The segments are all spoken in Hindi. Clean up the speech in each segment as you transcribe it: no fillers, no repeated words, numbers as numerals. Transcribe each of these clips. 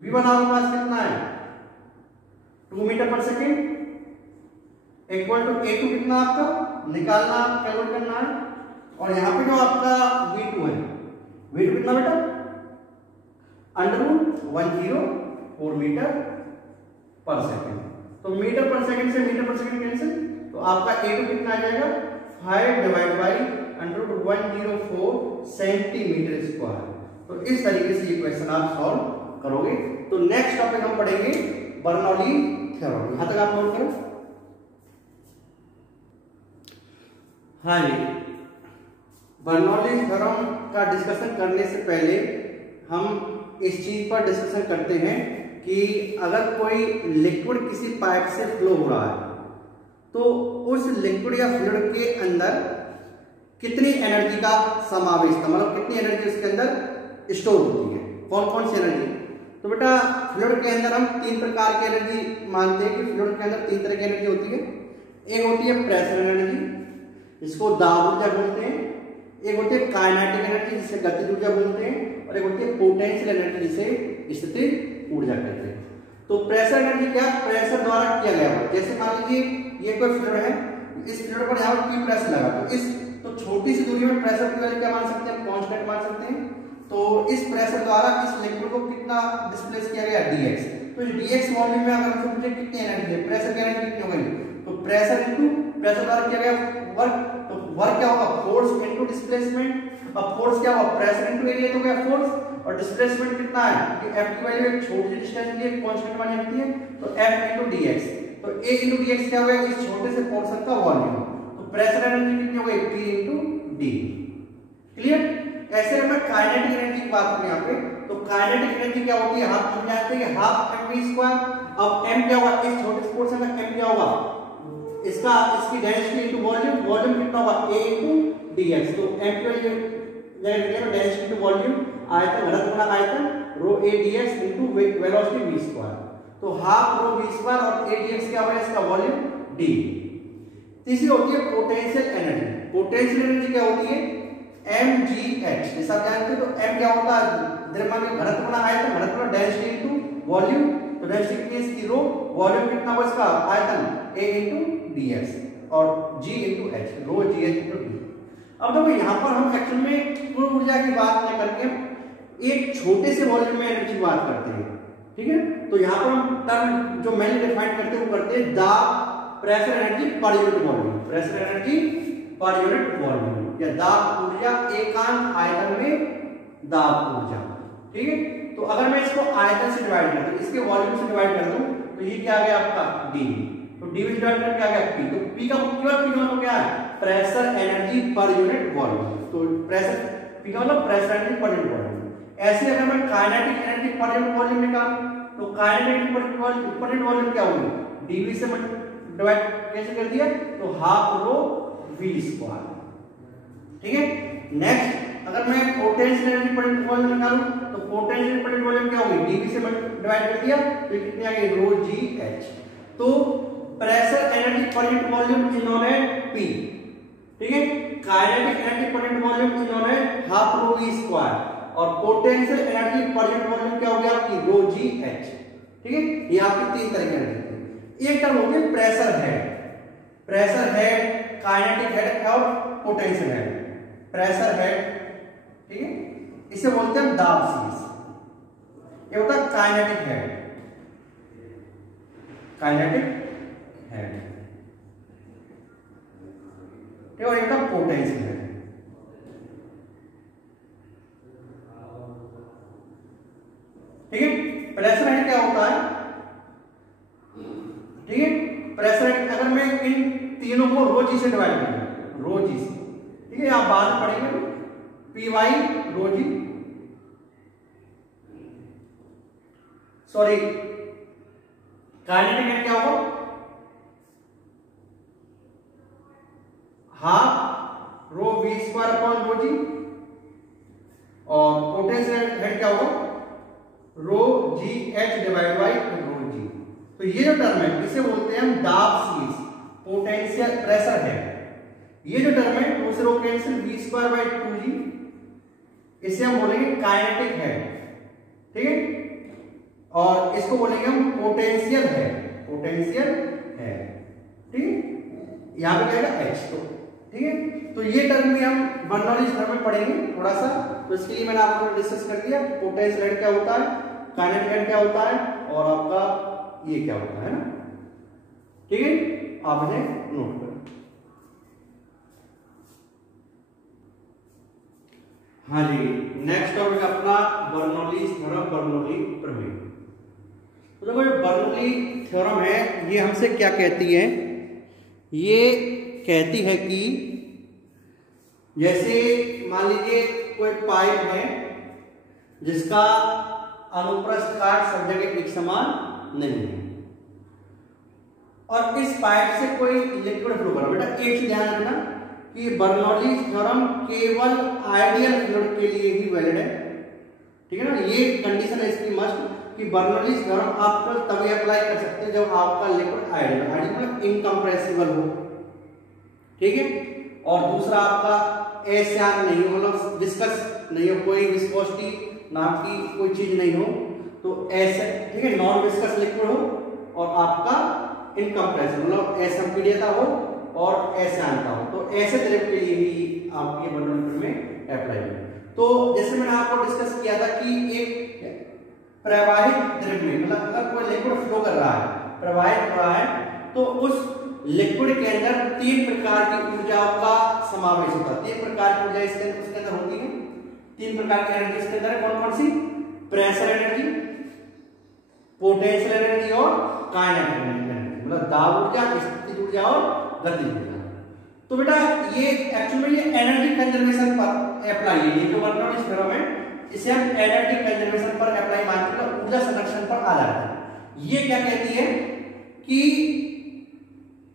V1 आपके पास कितना है 2 मीटर पर सेकेंड इक्वल टू A2 कितना आपका निकालना कैलकुलेट करना है, और यहाँ पे जो आपका V2 है V2 कितना बेटा √104 मीटर पर सेकेंड। तो मीटर पर सेकेंड से मीटर पर सेकेंड कैंसिल, तो आपका A2 कितना आ जाएगा 5 डिवाइड बाई √104 सेंटीमीटर स्क्वायर। तो इस तरीके से ये क्वेश्चन आप सॉल्व करोगे। तो नेक्स्ट टॉपिक हम पढ़ेंगे बर्नौली थ्योरम। यहां तक आप नोट करो। हाँ जी, बर्नौली थ्योरम का डिस्कशन करने से पहले हम इस चीज पर डिस्कशन करते हैं कि अगर कोई लिक्विड किसी पाइप से फ्लो हो रहा है तो उस लिक्विड या फ्लूइड के अंदर कितनी एनर्जी का समावेश था, मतलब कितनी एनर्जी उसके अंदर स्टोर होती है, कौन कौन सी एनर्जी। तो बेटा फ्लूइड के अंदर हम 3 प्रकार की एनर्जी मानते हैं कि फ्लूइड के अंदर 3 तरह की एनर्जी होती है। एक होती है प्रेशर एनर्जी जिसको दाब ऊर्जा बोलते हैं, एक होती है काइनेटिक एनर्जी जिसे गतिज ऊर्जा बोलते हैं, और एक होती है पोटेंशियल एनर्जी जिसे स्थितिज ऊर्जा कहते हैं। तो प्रेशर एनर्जी क्या प्रेशर द्वारा किया गया है। जैसे मान लीजिए ये कोई फ्लूइड है, इस फ्लूइड पर यहाँ पर P प्रेस लगा, तो छोटी सी दूरी में प्रेशर की वैल्यू क्या मान सकते हैं, कांस्टेंट मान सकते हैं। तो इस प्रेशर द्वारा इस लिक्विड को कितना डिस्प्लेस किया गया dx। तो इस dx वॉल्यूम में अगर हमसे पूछे कितनी एनर्जी है, प्रेशर की एनर्जी कितनी हो गई, तो प्रेशर इनटू प्रेशर द्वारा किया गया वर्क, तो वर्क क्या होगा फोर्स इनटू डिस्प्लेसमेंट। अब फोर्स क्या होगा प्रेशर इनटू एरिया तो गया फोर्स, और डिस्प्लेसमेंट कितना है कि f की वैल्यू एक छोटी सी डिस्टेंस के लिए कांस्टेंट मानी जाती है, तो f इनटू dx। तो a इनटू dx क्या होगा इस छोटे से पोर्शन का वॉल्यूम। तो प्रेशर एनर्जी कितनी हो गई p इनटू d। क्लियर। ऐसे में काइनेटिक एनर्जी की बात करें यहाँ पे, तो काइनेटिक एनर्जी क्या होती है हम जानते हैं कि हाफ mv²। अब m क्या होगा इस छोटे से पोर्शन का m क्या होगा इसकी डेंसिटी इनटू वॉल्यूम, वॉल्यूम कितना होगा a इनटू dx। तो m की वैल्यू डेंसिटी इनटू वॉल्यूम आयतन घनत्व गुना आयतन रो a dx into velocity v²। तो हाफ रो v² और a dx क्या होगा इसका वॉल्यूम d। तीसरी होती है पोटेंशियल एनर्जी। पोटेंशियल एनर्जी क्या होती है mgh। जैसा आप जानते हो तो m क्या होता है द्रव्यमान का घनत्व गुना आयतन, घनत्व गुना डेंसिटी इनटू वॉल्यूम। तो डेंसिटी कितनी है इसकी रो, वॉल्यूम कितना होगा इसका आयतन a इनटू dx और g इनटू h, रो gh इनटू d। अब देखो यहाँ पर हम एक्चुअल में कुल ऊर्जा की बात नहीं करके एक छोटे से वॉल्यूम में एनर्जी की बात करते हैं, ठीक है। तो यहाँ पर हम टर्म जो मैंने डिफाइन करते हैं वो करते हैं दाब pressure energy per unit volume, pressure energy per unit volume, या दाब ऊर्जा एकांक आयतन में दाब ऊर्जा, ठीक है। तो अगर मैं इसको आयतन से डिवाइड कर दूं, इसके वॉल्यूम से डिवाइड कर दूं, तो ये क्या आ गया आपका d। तो d में डिवाइड करके आ गया p। तो p का केवल p मतलब क्या है pressure energy per unit volume. तो प्रेशर p का मतलब pressure energy per unit volume. ऐसे अगर मैं kinetic energy per unit volume निकालूं, तो काइनेटिक पर यूनिट वॉल्यूम क्या होगी dv से डिवाइड कैसे कर दिया, तो हाफ रो v², ठीक है। नेक्स्ट अगर मैं potential energy per unit volume निकालूं, तो पोटेंशियल पर यूनिट वॉल्यूम क्या होगी dv से डिवाइड कर दिया, तो कितनी आ गई रो gh। तो pressure energy per unit volume इन्होंने p, ठीक है। Kinetic energy per unit volume इन्होंने हाफ रो v², और potential energy per unit volume क्या हो गया आपकी रो gh, ठीक है। ये आपकी 3 तरह की एनर्जी है। एक टर्म होती है pressure head, pressure head, kinetic head और पोटेंशियल हेड। प्रेशर हेड, ठीक है, इसे बोलते हैं दाब सीरीज। ये होता है काइनेटिक हेड, काइनेटिक हेड, ठीक है। और ये होता है पोटेंशियल हेड, ठीक है। प्रेशर हेड क्या होता है, ठीक है। प्रेशर हेड अगर मैं इन तीनों को रो जी से डिवाइड कर दूं, रो जी से, ठीक है, आप बाद में पढ़ेंगे पी वाई रो जी, सॉरी काइनेटिक हेड क्या होगा half rho v² upon rho जी, और पोटेंशियल हेड क्या होगा rho G H divide by rho G. तो ये जो टर्म है इसे बोलते हैं हम दाब सीरीज, पोटेंशियल प्रेशर हेड। ये जो टर्म है वो से रो कैंसिल v² बाई 2g, इसे हम बोलेंगे काइनेटिक हेड, ठीक है। और इसको बोलेंगे हम पोटेंशियल है, पोटेंशियल है, ठीक। यहाँ पे क्या है H, तो ठीक है। तो ये टर्म भी हम बर्नौली थ्योरम में पढ़ेंगे थोड़ा सा। तो इसके लिए मैंने आपको डिस्कस कर दिया पोटेंशियल हेड क्या होता है, काइनेटिक हेड क्या होता है, और आपका ये क्या होता है ना, ठीक है। आप इसे नोट करें। हाँ जी, नेक्स्ट टॉपिक अपना बर्नौली थ्योरम, बर्नौली प्रमेय। तो देखो ये बर्नौली थ्योरम है, ये हमसे क्या कहती है, ये कहती है कि जैसे मान लीजिए कोई पाइप है जिसका अनुप्रस्थ काट सब जगह एक समान नहीं है, और इस पाइप से कोई लिक्विड फ्लो कर रहा है। बेटा एक चीज ध्यान रखना कि बर्नौली थ्योरम केवल आइडियल फ्लूइड के लिए ही वैलिड है, ठीक है ना। ये कंडीशन है इसकी मस्ट कि बर्नौली थ्योरम आप तभी अप्लाई कर सकते हैं जब आपका लिक्विड आइडियल, आइडियल मतलब इनकम्प्रेसिबल हो, ठीक है। और दूसरा आपका अशांत नहीं हो, मतलब डिस्कस नहीं हो, कोई विस्कोसिटी नाम की कोई चीज नहीं हो, तो ऐसा, ठीक है, नॉन विस्कस लिक्विड हो, और आपका इनकम्प्रेसिबल मतलब असंपीड्यता हो और अशांतता हो, तो ऐसे द्रव के लिए ही आपके बर्नौली में अप्लाई हो। तो जैसे मैंने आपको डिस्कस किया था कि एक प्रवाहित द्रव में, मतलब अगर कोई लिक्विड फ्लो कर रहा है, प्रवाहित हो रहा है, तो उस लिक्विड के अंदर 3 प्रकार की ऊर्जाओं का समावेश होता है। 3 प्रकार की ऊर्जा इसके अंदर होती है। 3 प्रकार की एनर्जी इसके अंदर कौन कौन सी? प्रेशर एनर्जी, पोटेंशियल एनर्जी और काइनेटिक एनर्जी, मतलब दाब ऊर्जा, स्थितिज ऊर्जा और गतिज ऊर्जा। तो बेटा ये एक्चुअली में ये एनर्जी कंजर्वेशन पर अप्लाई है, ये जो बर्नौली थ्योरम है इसे हम एनर्जी कंजर्वेशन पर अप्लाई मानते हैं, ऊर्जा संरक्षण पर आधारित है। ये क्या कहती है कि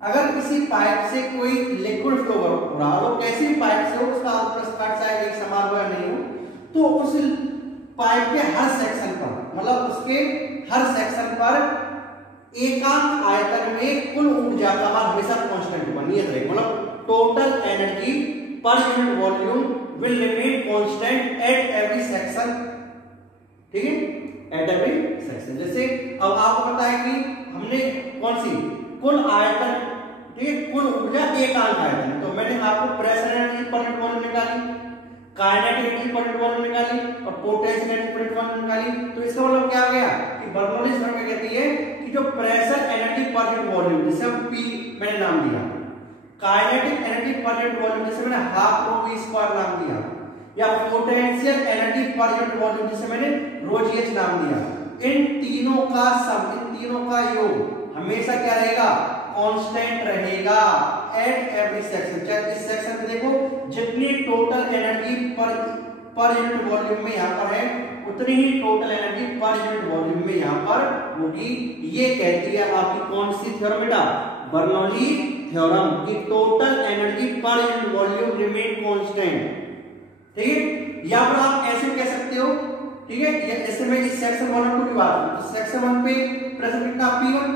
अगर किसी पाइप से कोई लिक्विड फ्लो हो रहा हो, कैसी भी पाइप से हो, उसका अनुप्रस्थ काट चाहे एक समान हो या नहीं हो, तो उस पाइप के हर सेक्शन पर, मतलब उसके हर सेक्शन पर एकांक आयतन में कुल ऊर्जा का मान हमेशा कांस्टेंट होगा, नियत रहेगा, मतलब total energy per unit volume will remain constant at every section, ठीक है, एट एवरी सेक्शन। जैसे अब आपको पता है कि हमने कौन सी कुल आयतन, ठीक है, कुल ऊर्जा एकांक आयतन, तो मैंने आपको pressure energy per unit volume निकाली, kinetic energy per unit volume निकाली और potential energy per unit volume निकाली। तो इसका मतलब क्या हो गया कि बर्नौली थ्योरम कहती है कि जो pressure energy per unit volume, जिसे हम P मैंने नाम दिया, kinetic energy per unit volume जिसे मैंने हाफ रो v स्क्वायर नाम दिया, या potential energy per unit volume जिसे मैंने रो g h नाम दिया, इन तीनों का सम, इन तीनों का योग हमेशा क्या रहेगा? कांस्टेंट रहेगा एट एवरी सेक्शन। चाहे इस सेक्शन में देखो जितनी total energy per unit volume में यहाँ पर है, उतनी ही total energy per unit volume में यहाँ पर होगी। ये कहती है आपकी कौन सी थ्योरम बेटा? बर्नौली थ्योरम की total energy per unit volume remain constant, ठीक है। या फिर आप ऐसे कह सकते हो, ठीक है, ऐसे में इस सेक्शन 1 और 2 की बात करूं तो सेक्शन 1 पे प्रेशर कितना P1,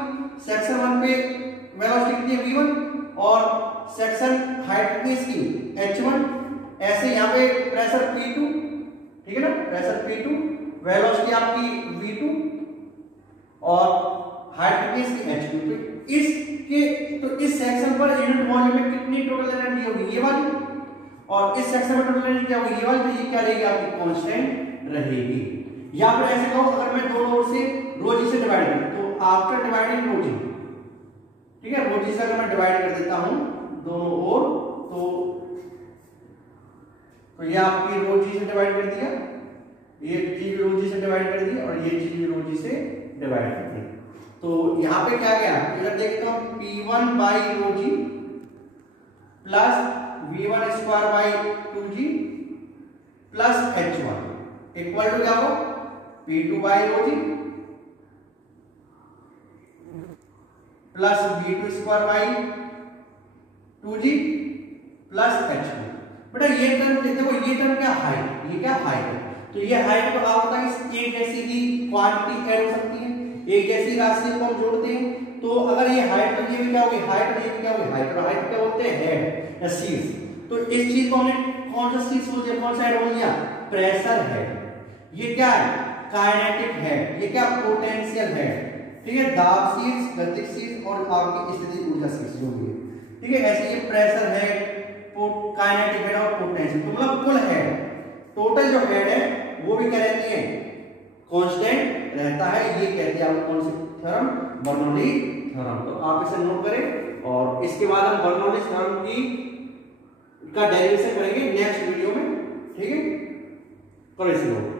सेक्शन 1 पे वेलोसिटी कितनी V1 और सेक्शन हाइट कितनी इसकी H1, ऐसे यहाँ पे प्रेशर P2, ठीक है ना, प्रेशर P2, वेलोसिटी आपकी V2 और हाइट कितनी इसकी H2। तो इस सेक्शन पर यूनिट वॉल्यूम में कितनी टोटल एनर्जी होगी? ये वाली, और इस सेक्शन में टोटल एनर्जी क्या होगी? ये वाली, तो ये क्या रहेगी आपकी? कांस्टेंट रहेगी। या फिर ऐसे कहो अगर मैं दोनों ओर से रो जी से डिवाइड करूं तो आफ्टर डिवाइडिंग रो जी, ठीक है, रो जी से अगर मैं डिवाइड कर देता हूं दोनों ओर, तो ये आपकी रो जी से डिवाइड कर दिया, ये चीज रो जी से डिवाइड कर दी और ये चीज रो जी से डिवाइड कर दी। तो यहाँ पे क्या गया? इधर देखता हूं P1 by rho g plus V1 square by 2G plus H1 equal to क्या हो? P2 by rho g plus V2 square by 2G plus H2। बेटा ये टर्म देखो, ये टर्म क्या? हाइट, ये क्या? हाइट है। तो ये हाइट को आप बताएं एक जैसी ही क्वांटिटी ऐड हो सकती है, एक जैसी राशि को हम जोड़ते हैं, तो अगर ये हाइट, तो ये भी क्या होगी? हाइट, ये भी क्या होगी? हाइट, और हाइट क्या बोलते हैं? हेड या शीर्ष। तो इस चीज को हमने कौन सा शीर्ष बोल दिया? कौन सा हेड बोल दिया? Pressure head. ये क्या है? Kinetic head. ये क्या? पोटेंशियल ठीक है, दाब शीर्ष, गतिज शीर्ष और आपकी स्थितिज ऊर्जा शीर्ष जो भी है, ठीक है। ऐसे ये प्रेशर है, काइनेटिक हेड और पोटेंशियल, तो मतलब कुल हेड, टोटल जो हेड है वो भी क्या रहती है, कांस्टेंट रहता है। ये कहते हैं आपको कौन सी थ्योरम, बर्नौली थ्योरम। तो आप इसे नोट करें और इसके बाद हम बर्नौली थ्योरम का डेरिवेशन करेंगे नेक्स्ट वीडियो में, ठीक है। करो इसे नोट।